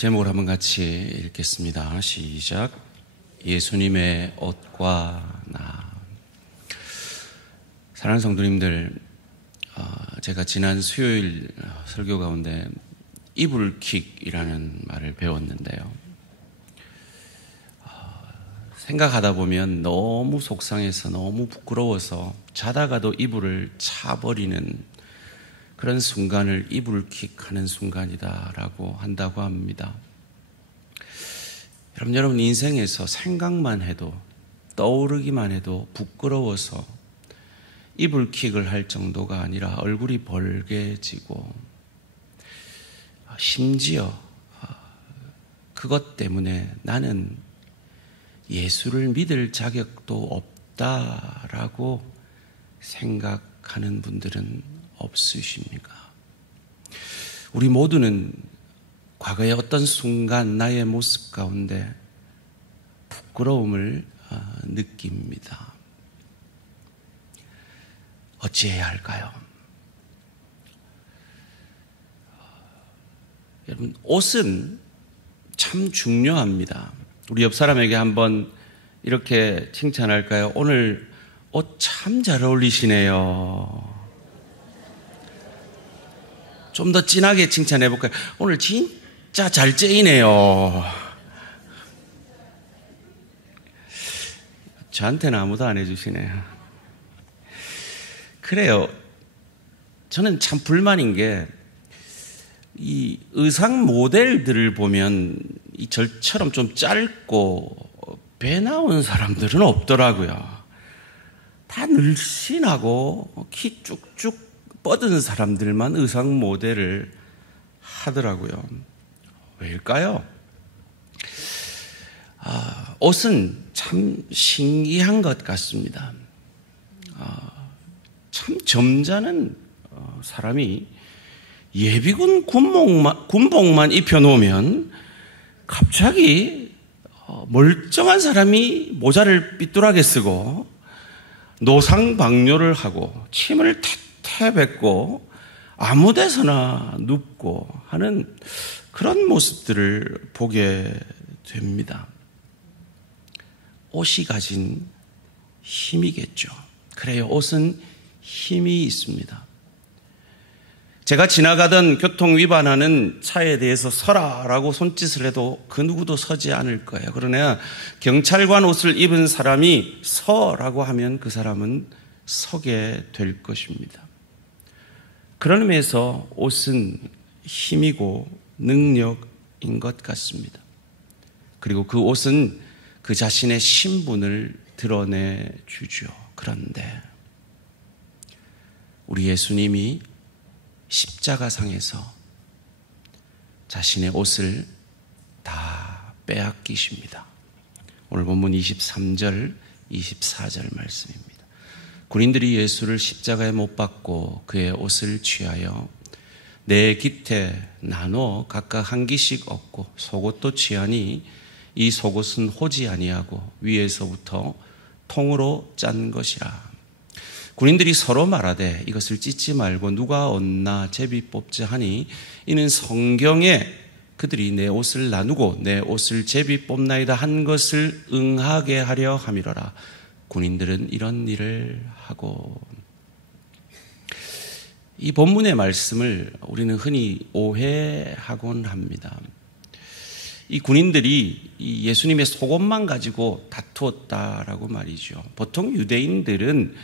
제목을 한번 같이 읽겠습니다. 시작. 예수님의 옷과 나. 사랑하는 성도님들, 제가 지난 수요일 설교 가운데 이불킥이라는 말을 배웠는데요. 생각하다 보면 너무 속상해서 너무 부끄러워서 자다가도 이불을 차버리는 그런 순간을 이불킥하는 순간이다라고 한다고 합니다. 여러분 인생에서 생각만 해도 떠오르기만 해도 부끄러워서 이불킥을 할 정도가 아니라 얼굴이 벌게지고 심지어 그것 때문에 나는 예수를 믿을 자격도 없다라고 생각하는 분들은 없으십니까? 우리 모두는 과거의 어떤 순간 나의 모습 가운데 부끄러움을 느낍니다. 어찌해야 할까요? 여러분, 옷은 참 중요합니다. 우리 옆 사람에게 한번 이렇게 칭찬할까요? 오늘 옷 참 잘 어울리시네요. 좀 더 진하게 칭찬해 볼까요? 오늘 진짜 잘 째이네요. 저한테는 아무도 안 해주시네요. 그래요. 저는 참 불만인 게 이 의상 모델들을 보면 이 절처럼 좀 짧고 배 나온 사람들은 없더라고요. 다 늘씬하고 키 쭉쭉 뻗은 사람들만 의상 모델을 하더라고요. 왜일까요? 옷은 참 신기한 것 같습니다. 참 점잖은 사람이 예비군 군복만 입혀놓으면 갑자기 멀쩡한 사람이 모자를 삐뚤하게 쓰고 노상방뇨를 하고 침을 태 뱉고 아무 데서나 눕고 하는 그런 모습들을 보게 됩니다. 옷이 가진 힘이겠죠. 그래요. 옷은 힘이 있습니다. 제가 지나가던 교통 위반하는 차에 대해서 서라라고 손짓을 해도 그 누구도 서지 않을 거예요. 그러나 경찰관 옷을 입은 사람이 서라고 하면 그 사람은 서게 될 것입니다. 그런 의미에서 옷은 힘이고 능력인 것 같습니다. 그리고 그 옷은 그 자신의 신분을 드러내주죠. 그런데 우리 예수님이 십자가상에서 자신의 옷을 다 빼앗기십니다. 오늘 본문 23절, 24절 말씀입니다. 군인들이 예수를 십자가에 못 박고 그의 옷을 취하여 네 깃에 나눠 각각 한 기씩 얻고 속옷도 취하니 이 속옷은 호지 아니하고 위에서부터 통으로 짠 것이라. 군인들이 서로 말하되 이것을 찢지 말고 누가 얻나 제비 뽑자 하니 이는 성경에 그들이 내 옷을 나누고 내 옷을 제비 뽑나이다 한 것을 응하게 하려 함이로라. 군인들은 이런 일을 하고. 이 본문의 말씀을 우리는 흔히 오해하곤 합니다. 이 군인들이 이 예수님의 속옷만 가지고 다투었다라고 말이죠. 보통 유대인들은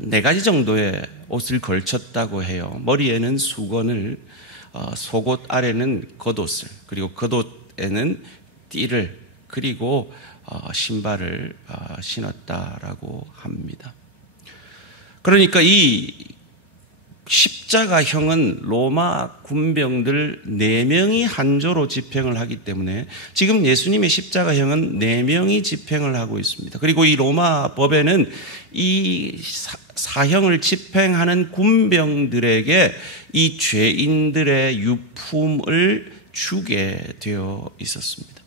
네 가지 정도의 옷을 걸쳤다고 해요. 머리에는 수건을, 속옷 아래는 겉옷을, 그리고 겉옷에는 띠를, 그리고 신발을 신었다라고 합니다. 그러니까 이 십자가형은 로마 군병들 4명이 한조로 집행을 하기 때문에 지금 예수님의 십자가형은 4명이 집행을 하고 있습니다. 그리고 이 로마 법에는 이 사형을 집행하는 군병들에게 이 죄인들의 유품을 주게 되어 있었습니다.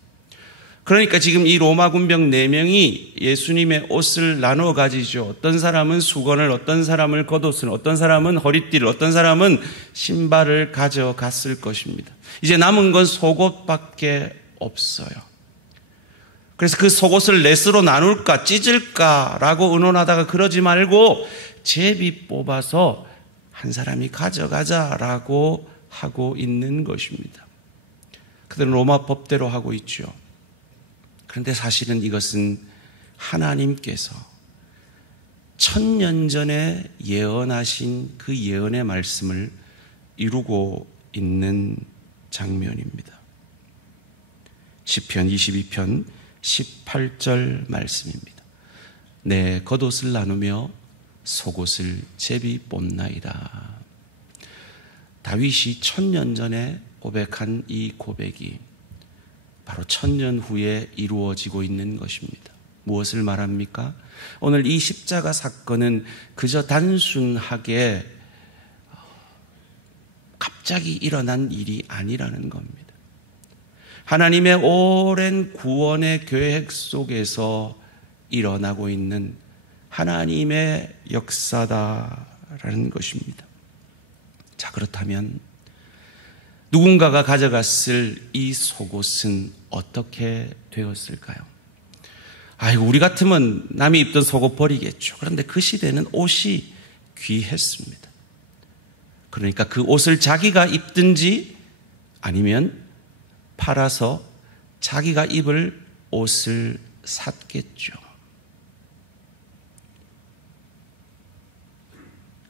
그러니까 지금 이 로마 군병 4명이 예수님의 옷을 나누어 가지죠. 어떤 사람은 수건을, 어떤 사람은 겉옷을, 어떤 사람은 허리띠를, 어떤 사람은 신발을 가져갔을 것입니다. 이제 남은 건 속옷밖에 없어요. 그래서 그 속옷을 넷으로 나눌까 찢을까라고 의논하다가 그러지 말고 제비 뽑아서 한 사람이 가져가자라고 하고 있는 것입니다. 그들은 로마 법대로 하고 있죠. 그런데 사실은 이것은 하나님께서 1000년 전에 예언하신 그 예언의 말씀을 이루고 있는 장면입니다. 시편 22편 18절 말씀입니다. 내 겉옷을 나누며 속옷을 제비 뽑나이다. 다윗이 1000년 전에 고백한 이 고백이 바로 1000년 후에 이루어지고 있는 것입니다. 무엇을 말합니까? 오늘 이 십자가 사건은 그저 단순하게 갑자기 일어난 일이 아니라는 겁니다. 하나님의 오랜 구원의 계획 속에서 일어나고 있는 하나님의 역사다라는 것입니다. 자, 그렇다면 누군가가 가져갔을 이 속옷은 어떻게 되었을까요? 아이고, 우리 같으면 남이 입던 속옷 버리겠죠. 그런데 그 시대는 옷이 귀했습니다. 그러니까 그 옷을 자기가 입든지 아니면 팔아서 자기가 입을 옷을 샀겠죠.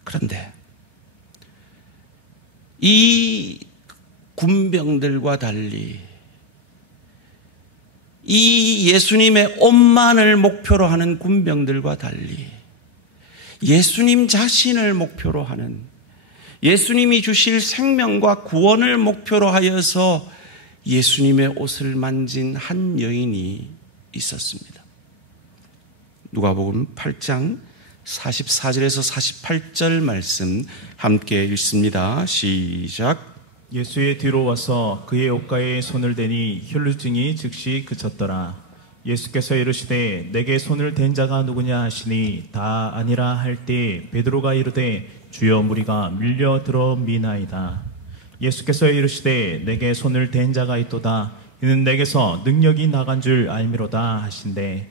그런데 이 군병들과 달리 이 예수님의 옷만을 목표로 하는 군병들과 달리 예수님 자신을 목표로 하는, 예수님이 주실 생명과 구원을 목표로 하여서 예수님의 옷을 만진 한 여인이 있었습니다. 누가복음 8장 44절에서 48절 말씀 함께 읽습니다. 시작. 예수의 뒤로 와서 그의 옷가에 손을 대니 혈루증이 즉시 그쳤더라. 예수께서 이르시되 내게 손을 댄 자가 누구냐 하시니 다 아니라 할 때 베드로가 이르되 주여 무리가 밀려들어 미나이다. 예수께서 이르시되 내게 손을 댄 자가 있도다. 이는 내게서 능력이 나간 줄 알미로다 하신대.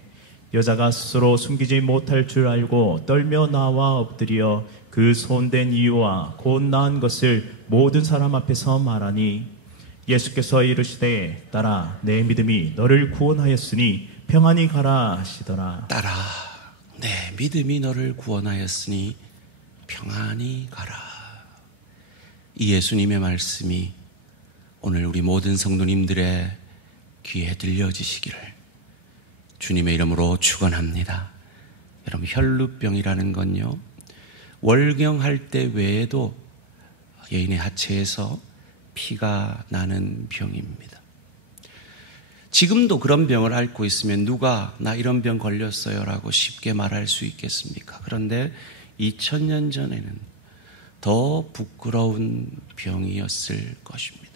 여자가 스스로 숨기지 못할 줄 알고 떨며 나와 엎드려 그 손댄 이유와 곧 나은 것을 모든 사람 앞에서 말하니 예수께서 이르시되 딸아 내 믿음이 너를 구원하였으니 평안히 가라 하시더라. 딸아 내 믿음이 너를 구원하였으니 평안히 가라. 이 예수님의 말씀이 오늘 우리 모든 성도님들의 귀에 들려지시기를 주님의 이름으로 축원합니다. 여러분, 혈루병이라는 건요, 월경할 때 외에도 여인의 하체에서 피가 나는 병입니다. 지금도 그런 병을 앓고 있으면 누가 나 이런 병 걸렸어요 라고 쉽게 말할 수 있겠습니까? 그런데 2000년 전에는 더 부끄러운 병이었을 것입니다.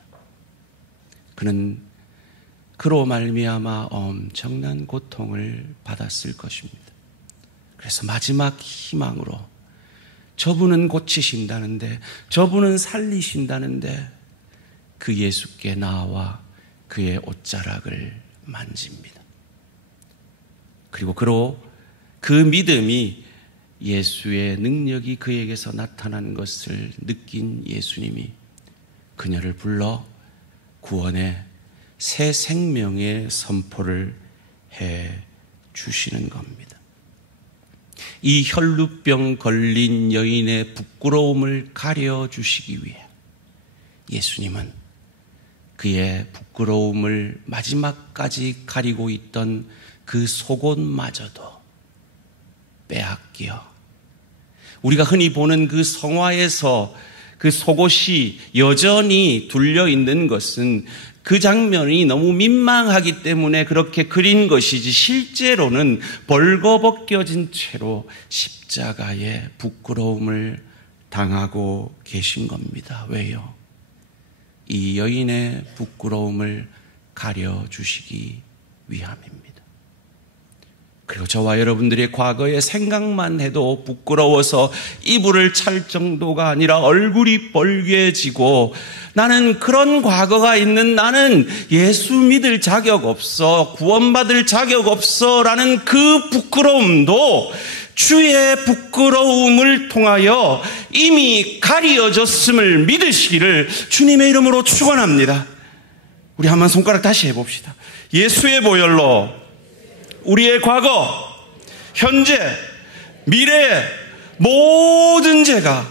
그는 그로 말미암아 엄청난 고통을 받았을 것입니다. 그래서 마지막 희망으로 저분은 고치신다는데, 저분은 살리신다는데 그 예수께 나와 그의 옷자락을 만집니다. 그리고 그로 그 믿음이 예수의 능력이 그에게서 나타난 것을 느낀 예수님이 그녀를 불러 구원의 새 생명의 선포를 해 주시는 겁니다. 이 혈루병 걸린 여인의 부끄러움을 가려주시기 위해 예수님은 그의 부끄러움을 마지막까지 가리고 있던 그 속옷마저도 빼앗겨 우리가 흔히 보는 그 성화에서 그 속옷이 여전히 둘려 있는 것은 그 장면이 너무 민망하기 때문에 그렇게 그린 것이지, 실제로는 벌거벗겨진 채로 십자가의 부끄러움을 당하고 계신 겁니다. 왜요? 이 여인의 부끄러움을 가려주시기 위함입니다. 그리고 저와 여러분들의 과거의 생각만 해도 부끄러워서 이불을 찰 정도가 아니라 얼굴이 벌개지고 나는 그런 과거가 있는 나는 예수 믿을 자격 없어, 구원받을 자격 없어 라는 그 부끄러움도 주의 부끄러움을 통하여 이미 가리어졌음을 믿으시기를 주님의 이름으로 축원합니다. 우리 한번 손가락 다시 해봅시다. 예수의 보혈로 우리의 과거, 현재, 미래 모든 죄가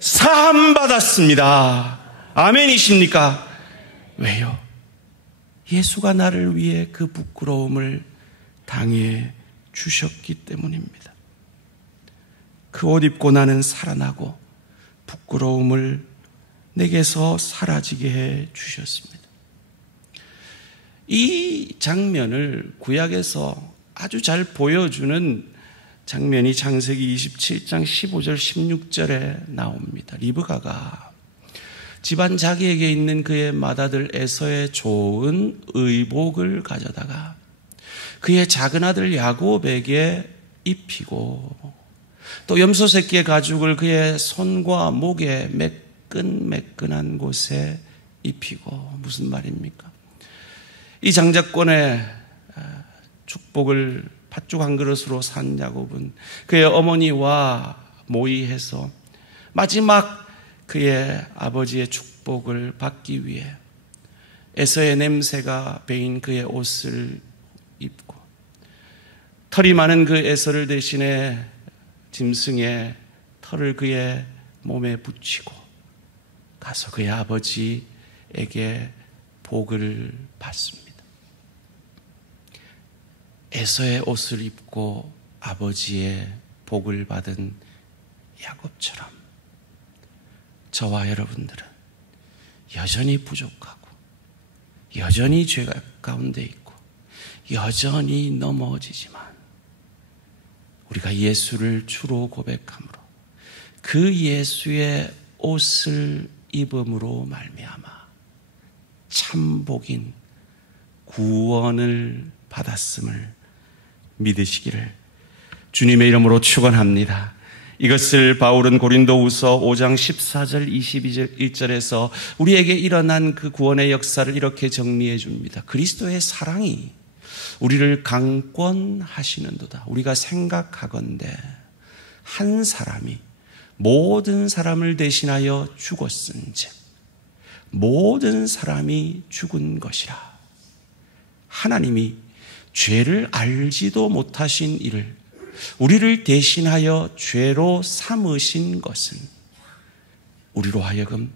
사함받았습니다. 아멘이십니까? 왜요? 예수가 나를 위해 그 부끄러움을 당해 주셨기 때문입니다. 그 옷 입고 나는 살아나고 부끄러움을 내게서 사라지게 해 주셨습니다. 이 장면을 구약에서 아주 잘 보여주는 장면이 창세기 27장 15절 16절에 나옵니다. 리브가가 집안 자기에게 있는 그의 맏아들 에서의 좋은 의복을 가져다가 그의 작은 아들 야곱에게 입히고 또 염소 새끼의 가죽을 그의 손과 목에 매끈매끈한 곳에 입히고, 무슨 말입니까? 이 장자권의 축복을 팥죽 한 그릇으로 산 야곱은 그의 어머니와 모의해서 마지막 그의 아버지의 축복을 받기 위해 에서의 냄새가 배인 그의 옷을 입고 털이 많은 그 에서를 대신해 짐승의 털을 그의 몸에 붙이고 가서 그의 아버지에게 복을 받습니다. 에서의 옷을 입고 아버지의 복을 받은 야곱처럼 저와 여러분들은 여전히 부족하고 여전히 죄가 가운데 있고 여전히 넘어지지만 우리가 예수를 주로 고백함으로 그 예수의 옷을 입음으로 말미암아 참복인 구원을 받았음을 믿으시기를 주님의 이름으로 축원합니다. 이것을 바울은 고린도후서 5장 14절 22절에서 우리에게 일어난 그 구원의 역사를 이렇게 정리해 줍니다. 그리스도의 사랑이 우리를 강권하시는도다. 우리가 생각하건대 한 사람이 모든 사람을 대신하여 죽었은즉 모든 사람이 죽은 것이라. 하나님이 죄를 알지도 못하신 이를 우리를 대신하여 죄로 삼으신 것은 우리로 하여금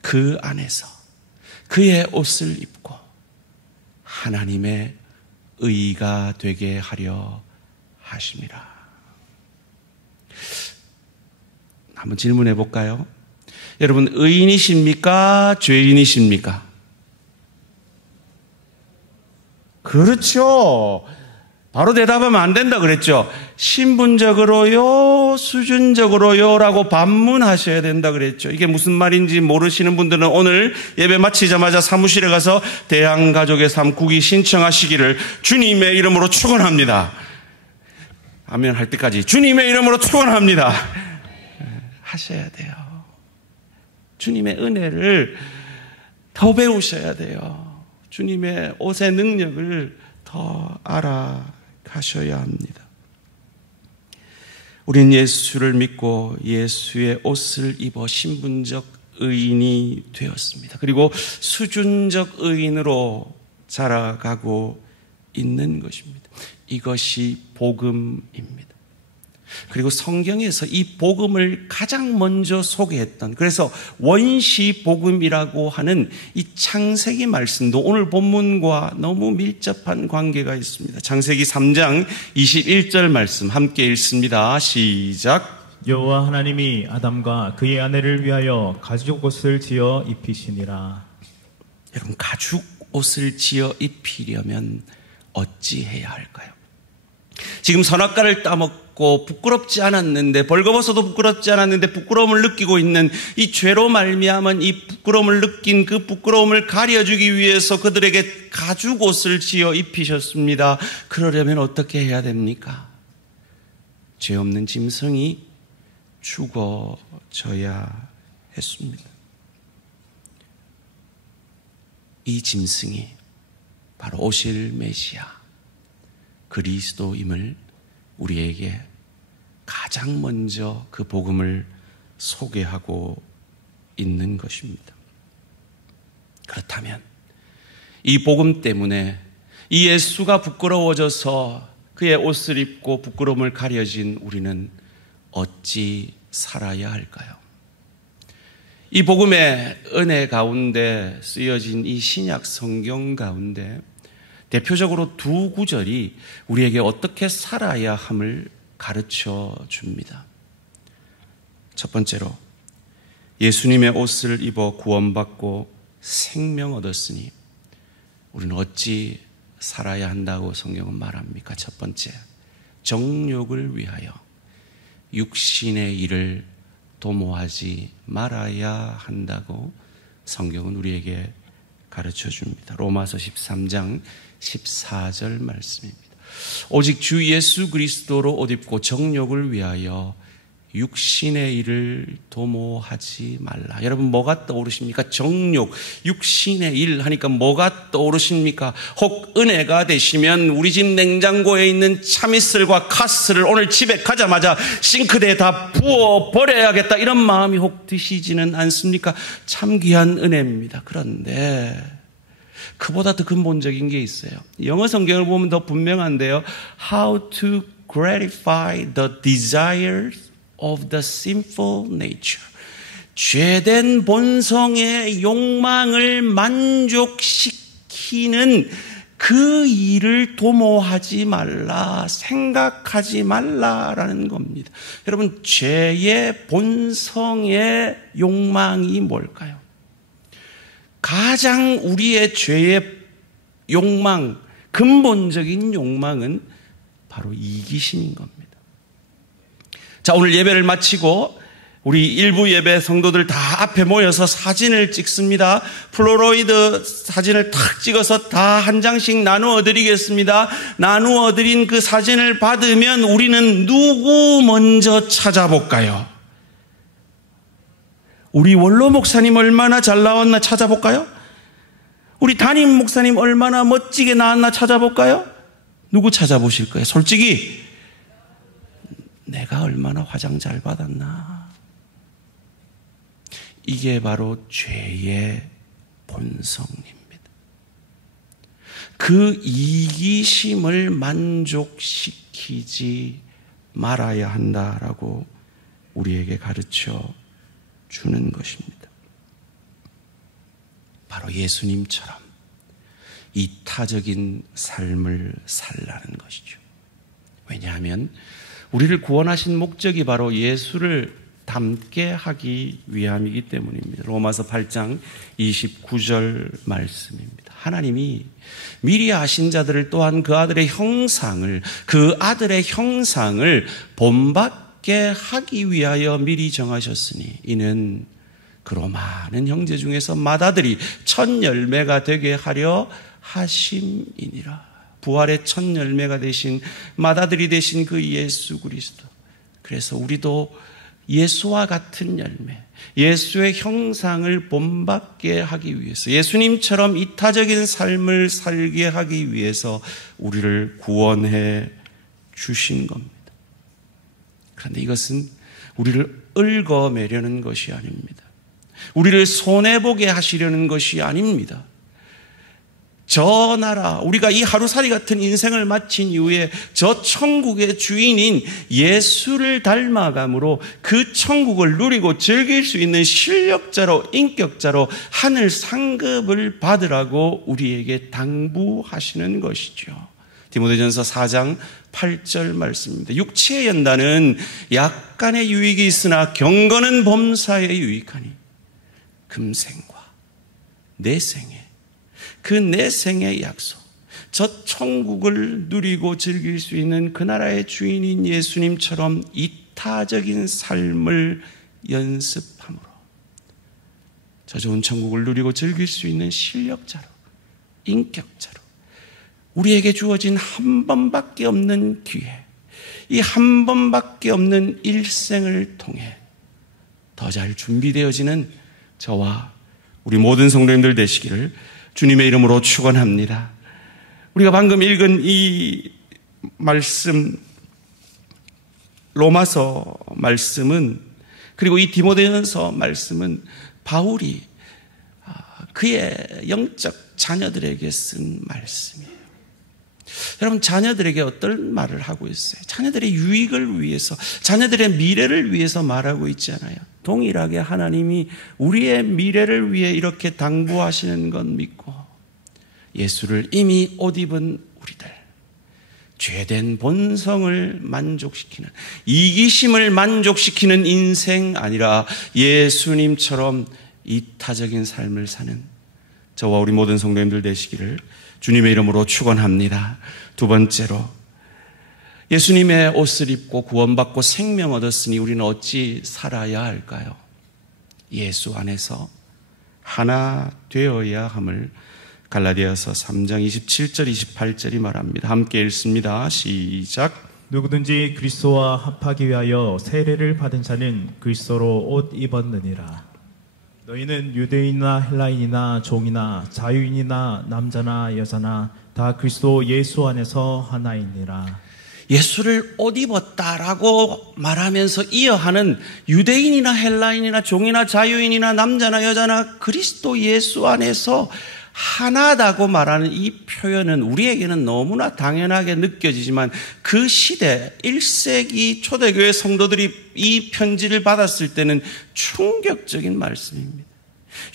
그 안에서 그의 옷을 입고 하나님의 의가 되게 하려 하심이라. 한번 질문해 볼까요? 여러분, 의인이십니까? 죄인이십니까? 그렇죠. 바로 대답하면 안 된다 그랬죠. 신분적으로요, 수준적으로요 라고 반문하셔야 된다 그랬죠. 이게 무슨 말인지 모르시는 분들은 오늘 예배 마치자마자 사무실에 가서 대한가족의 삶 국위 신청하시기를 주님의 이름으로 축원합니다. 아멘 할 때까지 주님의 이름으로 축원합니다 하셔야 돼요. 주님의 은혜를 더 배우셔야 돼요. 주님의 옷의 능력을 더 알아가셔야 합니다. 우린 예수를 믿고 예수의 옷을 입어 신분적 의인이 되었습니다. 그리고 수준적 의인으로 자라가고 있는 것입니다. 이것이 복음입니다. 그리고 성경에서 이 복음을 가장 먼저 소개했던, 그래서 원시 복음이라고 하는 이 창세기 말씀도 오늘 본문과 너무 밀접한 관계가 있습니다. 창세기 3장 21절 말씀 함께 읽습니다. 시작. 여호와 하나님이 아담과 그의 아내를 위하여 가죽 옷을 지어 입히시니라. 여러분, 가죽 옷을 지어 입히려면 어찌해야 할까요? 지금 선악과를 따먹고 없고 부끄럽지 않았는데, 벌거벗어도 부끄럽지 않았는데 부끄러움을 느끼고 있는 이 죄로 말미암은 이 부끄러움을 느낀 그 부끄러움을 가려주기 위해서 그들에게 가죽옷을 지어 입히셨습니다. 그러려면 어떻게 해야 됩니까? 죄 없는 짐승이 죽어져야 했습니다. 이 짐승이 바로 오실 메시아 그리스도임을 우리에게 가장 먼저 그 복음을 소개하고 있는 것입니다. 그렇다면 이 복음 때문에 이 예수가 부끄러워져서 그의 옷을 입고 부끄러움을 가려진 우리는 어찌 살아야 할까요? 이 복음의 은혜 가운데 쓰여진 이 신약 성경 가운데 대표적으로 두 구절이 우리에게 어떻게 살아야 함을 가르쳐 줍니다. 첫 번째로, 예수님의 옷을 입어 구원받고 생명 얻었으니 우리는 어찌 살아야 한다고 성경은 말합니까? 첫 번째, 정욕을 위하여 육신의 일을 도모하지 말아야 한다고 성경은 우리에게 가르쳐 줍니다. 로마서 13장 14절 말씀입니다. 오직 주 예수 그리스도로 옷 입고 정욕을 위하여 육신의 일을 도모하지 말라. 여러분, 뭐가 떠오르십니까? 정욕, 육신의 일 하니까 뭐가 떠오르십니까? 혹 은혜가 되시면 우리 집 냉장고에 있는 참이슬과 카스를 오늘 집에 가자마자 싱크대에 다 부어버려야겠다, 이런 마음이 혹 드시지는 않습니까? 참 귀한 은혜입니다. 그런데 그보다 더 근본적인 게 있어요. 영어 성경을 보면 더 분명한데요. How to gratify the desires of the sinful nature. 죄된 본성의 욕망을 만족시키는 그 일을 도모하지 말라, 생각하지 말라라는 겁니다. 여러분, 죄의 본성의 욕망이 뭘까요? 가장 우리의 죄의 욕망, 근본적인 욕망은 바로 이기심인 겁니다. 자, 오늘 예배를 마치고 우리 일부 예배 성도들 다 앞에 모여서 사진을 찍습니다. 폴라로이드 사진을 탁 찍어서 다 한 장씩 나누어 드리겠습니다. 나누어 드린 그 사진을 받으면 우리는 누구 먼저 찾아볼까요? 우리 원로 목사님 얼마나 잘 나왔나 찾아볼까요? 우리 담임 목사님 얼마나 멋지게 나왔나 찾아볼까요? 누구 찾아보실 거예요? 솔직히 내가 얼마나 화장 잘 받았나. 이게 바로 죄의 본성입니다. 그 이기심을 만족시키지 말아야 한다라고 우리에게 가르쳐 주는 것입니다. 바로 예수님처럼 이타적인 삶을 살라는 것이죠. 왜냐하면 우리를 구원하신 목적이 바로 예수를 닮게 하기 위함이기 때문입니다. 로마서 8장 29절 말씀입니다. 하나님이 미리 아신 자들을 또한 그 아들의 형상을 본받게 하기 위하여 미리 정하셨으니 이는 그로 많은 형제 중에서 맏아들이 첫 열매가 되게 하려 하심이니라. 부활의 첫 열매가 되신 맏아들이 되신 그 예수 그리스도. 그래서 우리도 예수와 같은 열매, 예수의 형상을 본받게 하기 위해서, 예수님처럼 이타적인 삶을 살게 하기 위해서 우리를 구원해 주신 겁니다. 그런데 이것은 우리를 얽어매려는 것이 아닙니다. 우리를 손해보게 하시려는 것이 아닙니다. 저 나라, 우리가 이 하루살이 같은 인생을 마친 이후에 저 천국의 주인인 예수를 닮아감으로 그 천국을 누리고 즐길 수 있는 실력자로, 인격자로 하늘 상급을 받으라고 우리에게 당부하시는 것이죠. 디모데전서 4장 8절 말씀입니다. 육체의 연단은 약간의 유익이 있으나 경건은 범사에 유익하니 금생과 내생에 그 내생의 약속, 저 천국을 누리고 즐길 수 있는 그 나라의 주인인 예수님처럼 이타적인 삶을 연습함으로 저 좋은 천국을 누리고 즐길 수 있는 실력자로, 인격자로 우리에게 주어진 한 번밖에 없는 기회, 이 한 번밖에 없는 일생을 통해 더 잘 준비되어지는 저와 우리 모든 성도님들 되시기를 주님의 이름으로 축원합니다. 우리가 방금 읽은 이 말씀, 로마서 말씀은, 그리고 이 디모데전서 말씀은 바울이 그의 영적 자녀들에게 쓴 말씀이에요. 여러분, 자녀들에게 어떤 말을 하고 있어요? 자녀들의 유익을 위해서, 자녀들의 미래를 위해서 말하고 있지 않아요. 동일하게 하나님이 우리의 미래를 위해 이렇게 당부하시는 건 믿고, 예수를 이미 옷 입은 우리들, 죄된 본성을 만족시키는, 이기심을 만족시키는 인생 아니라 예수님처럼 이타적인 삶을 사는 저와 우리 모든 성도님들 되시기를 주님의 이름으로 축원합니다. 두 번째로, 예수님의 옷을 입고 구원받고 생명 얻었으니 우리는 어찌 살아야 할까요? 예수 안에서 하나 되어야 함을 갈라디아서 3장 27절 28절이 말합니다. 함께 읽습니다. 시작. 누구든지 그리스도와 합하기 위하여 세례를 받은 자는 그리스도로 옷 입었느니라. 너희는 유대인이나 헬라인이나 종이나 자유인이나 남자나 여자나 다 그리스도 예수 안에서 하나이니라. 예수를 옷 입었다라고 말하면서 이어하는 유대인이나 헬라인이나 종이나 자유인이나 남자나 여자나 그리스도 예수 안에서 하나다고 말하는 이 표현은 우리에게는 너무나 당연하게 느껴지지만 그 시대 1세기 초대교회 성도들이 이 편지를 받았을 때는 충격적인 말씀입니다.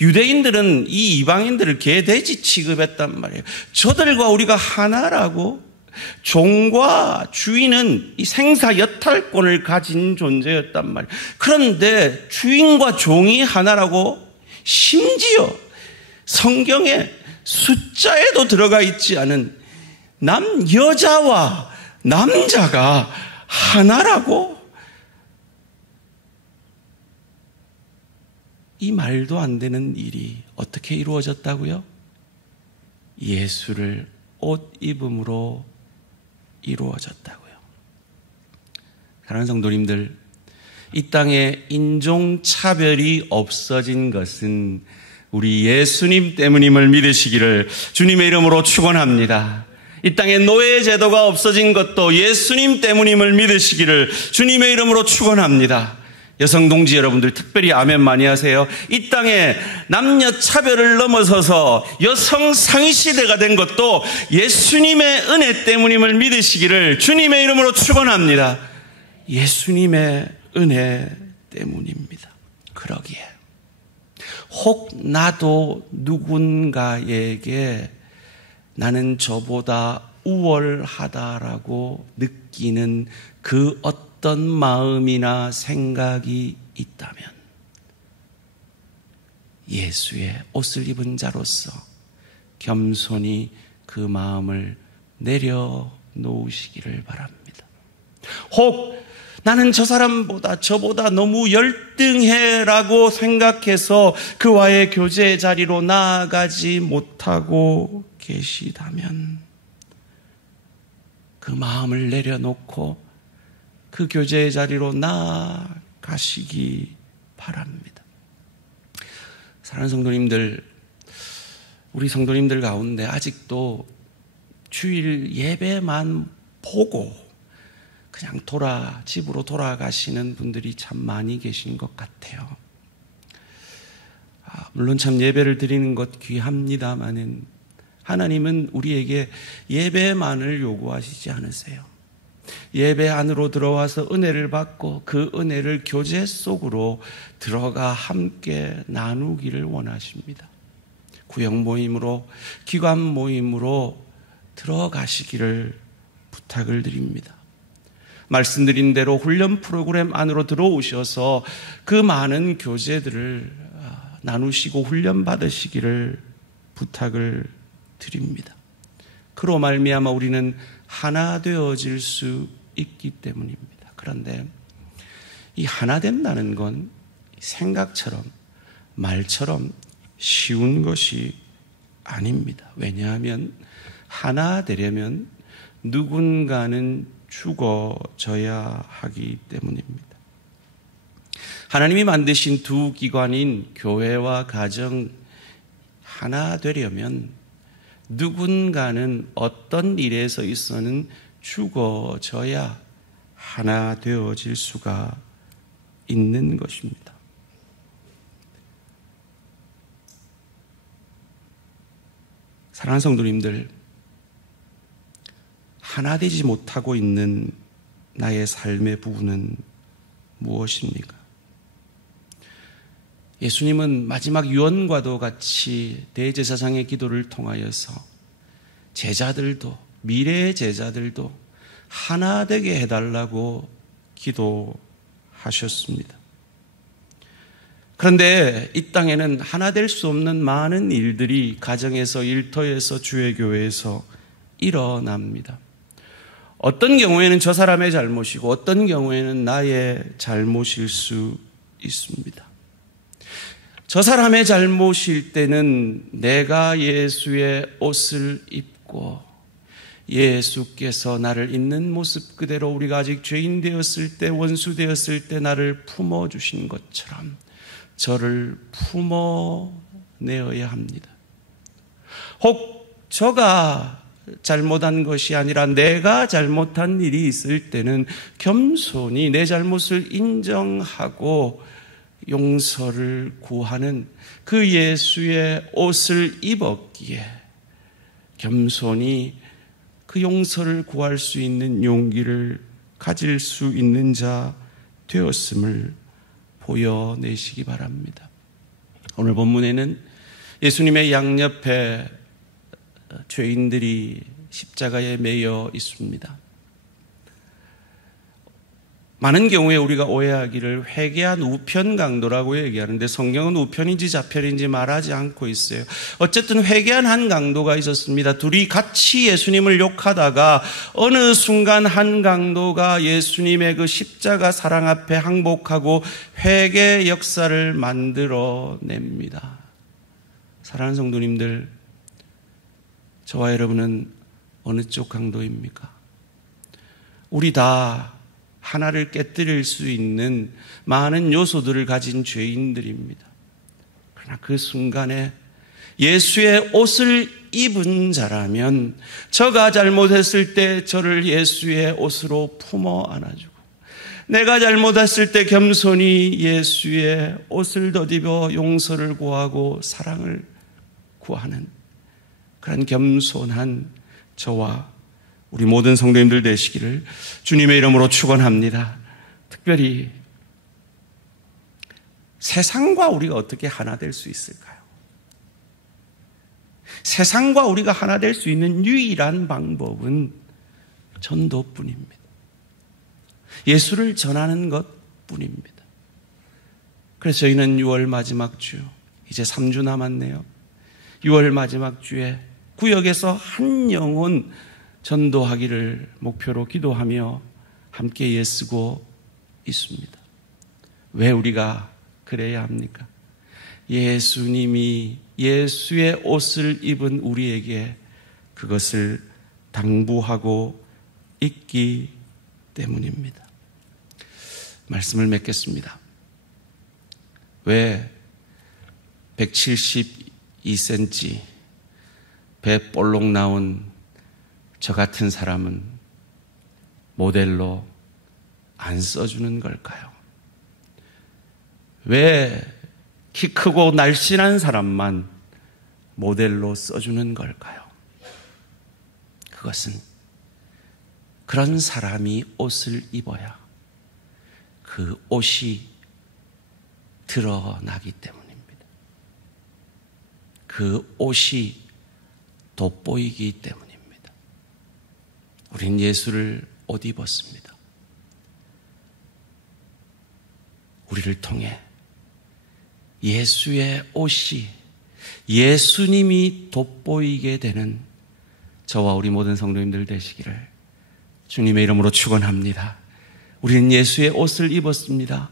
유대인들은 이 이방인들을 개돼지 취급했단 말이에요. 저들과 우리가 하나라고, 종과 주인은 이 생사 여탈권을 가진 존재였단 말이에요. 그런데 주인과 종이 하나라고, 심지어 성경에 숫자에도 들어가 있지 않은 여자와 남자가 하나라고? 이 말도 안 되는 일이 어떻게 이루어졌다고요? 예수를 옷 입음으로 이루어졌다고요. 사랑하는 성도님들, 이 땅에 인종차별이 없어진 것은 우리 예수님 때문임을 믿으시기를 주님의 이름으로 축원합니다. 이 땅에 노예제도가 없어진 것도 예수님 때문임을 믿으시기를 주님의 이름으로 축원합니다. 여성 동지 여러분들 특별히 아멘 많이 하세요. 이 땅에 남녀 차별을 넘어서서 여성 상위 시대가 된 것도 예수님의 은혜 때문임을 믿으시기를 주님의 이름으로 축원합니다. 예수님의 은혜 때문입니다. 그러기에 혹 나도 누군가에게 나는 저보다 우월하다라고 느끼는 그 어떤 마음이나 생각이 있다면 예수의 옷을 입은 자로서 겸손히 그 마음을 내려놓으시기를 바랍니다. 혹 나는 저 사람보다 저보다 너무 열등해라고 생각해서 그와의 교제 자리로 나아가지 못하고 계시다면 그 마음을 내려놓고 그 교제의 자리로 나아가시기 바랍니다. 사랑하는 성도님들, 우리 성도님들 가운데 아직도 주일 예배만 보고 그냥 집으로 돌아가시는 분들이 참 많이 계신 것 같아요. 물론 참 예배를 드리는 것 귀합니다마는 하나님은 우리에게 예배만을 요구하시지 않으세요. 예배 안으로 들어와서 은혜를 받고 그 은혜를 교제 속으로 들어가 함께 나누기를 원하십니다. 구역 모임으로, 기관 모임으로 들어가시기를 부탁을 드립니다. 말씀드린 대로 훈련 프로그램 안으로 들어오셔서 그 많은 교제들을 나누시고 훈련 받으시기를 부탁을 드립니다. 그로 말미암아 우리는 하나 되어질 수 있기 때문입니다. 그런데 이 하나 된다는 건 생각처럼 말처럼 쉬운 것이 아닙니다. 왜냐하면 하나 되려면 누군가는 죽어져야 하기 때문입니다. 하나님이 만드신 두 기관인 교회와 가정 하나 되려면 누군가는 어떤 일에서 있어는 죽어져야 하나 되어질 수가 있는 것입니다. 사랑하는 성도님들, 하나 되지 못하고 있는 나의 삶의 부분은 무엇입니까? 예수님은 마지막 유언과도 같이 대제사장의 기도를 통하여서 제자들도, 미래의 제자들도 하나 되게 해달라고 기도하셨습니다. 그런데 이 땅에는 하나 될 수 없는 많은 일들이 가정에서, 일터에서, 주의 교회에서 일어납니다. 어떤 경우에는 저 사람의 잘못이고 어떤 경우에는 나의 잘못일 수 있습니다. 저 사람의 잘못일 때는 내가 예수의 옷을 입고 예수께서 나를 있는 모습 그대로 우리가 아직 죄인 되었을 때, 원수 되었을 때 나를 품어주신 것처럼 저를 품어내어야 합니다. 혹 저가 잘못한 것이 아니라 내가 잘못한 일이 있을 때는 겸손히 내 잘못을 인정하고 용서를 구하는 그 예수의 옷을 입었기에 겸손히 그 용서를 구할 수 있는 용기를 가질 수 있는 자 되었음을 보여내시기 바랍니다. 오늘 본문에는 예수님의 양옆에 죄인들이 십자가에 매여 있습니다. 많은 경우에 우리가 오해하기를 회개한 우편 강도라고 얘기하는데 성경은 우편인지 좌편인지 말하지 않고 있어요. 어쨌든 회개한 한 강도가 있었습니다. 둘이 같이 예수님을 욕하다가 어느 순간 한 강도가 예수님의 그 십자가 사랑 앞에 항복하고 회개 역사를 만들어냅니다. 사랑하는 성도님들, 저와 여러분은 어느 쪽 강도입니까? 우리 다 하나를 깨뜨릴 수 있는 많은 요소들을 가진 죄인들입니다. 그러나 그 순간에 예수의 옷을 입은 자라면 저가 잘못했을 때 저를 예수의 옷으로 품어 안아주고 내가 잘못했을 때 겸손히 예수의 옷을 덧입어 용서를 구하고 사랑을 구하는 그런 겸손한 저와 우리 모든 성도님들 되시기를 주님의 이름으로 축원합니다. 특별히 세상과 우리가 어떻게 하나 될 수 있을까요? 세상과 우리가 하나 될 수 있는 유일한 방법은 전도뿐입니다. 예수를 전하는 것뿐입니다. 그래서 저희는 6월 마지막 주, 이제 3주 남았네요. 6월 마지막 주에 구역에서 한 영혼 전도하기를 목표로 기도하며 함께 애쓰고 있습니다. 왜 우리가 그래야 합니까? 예수님이 예수의 옷을 입은 우리에게 그것을 당부하고 있기 때문입니다. 말씀을 맺겠습니다. 왜 172cm 배 볼록 나온 저 같은 사람은 모델로 안 써주는 걸까요? 왜 키 크고 날씬한 사람만 모델로 써주는 걸까요? 그것은 그런 사람이 옷을 입어야 그 옷이 드러나기 때문입니다. 그 옷이 돋보이기 때문입니다. 우린 예수를 옷 입었습니다. 우리를 통해 예수의 옷이 예수님이 돋보이게 되는 저와 우리 모든 성도님들 되시기를 주님의 이름으로 축원합니다. 우리는 예수의 옷을 입었습니다.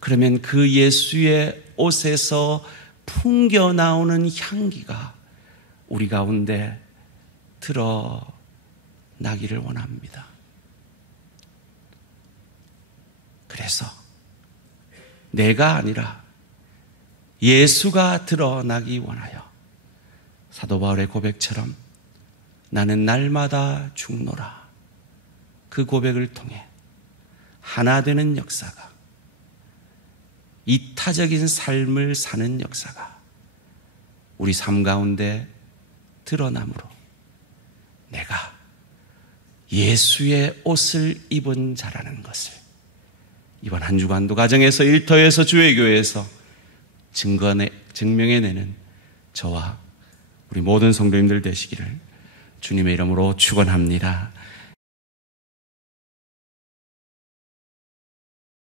그러면 그 예수의 옷에서 풍겨 나오는 향기가 우리 가운데 드러나기를 원합니다. 그래서 내가 아니라 예수가 드러나기 원하여 사도 바울의 고백처럼 나는 날마다 죽노라. 그 고백을 통해 하나 되는 역사가, 이타적인 삶을 사는 역사가 우리 삶 가운데 드러나므로 내가 예수의 옷을 입은 자라는 것을 이번 한 주간도 가정에서, 일터에서, 주의교회에서 증명해내는 저와 우리 모든 성도님들 되시기를 주님의 이름으로 축원합니다.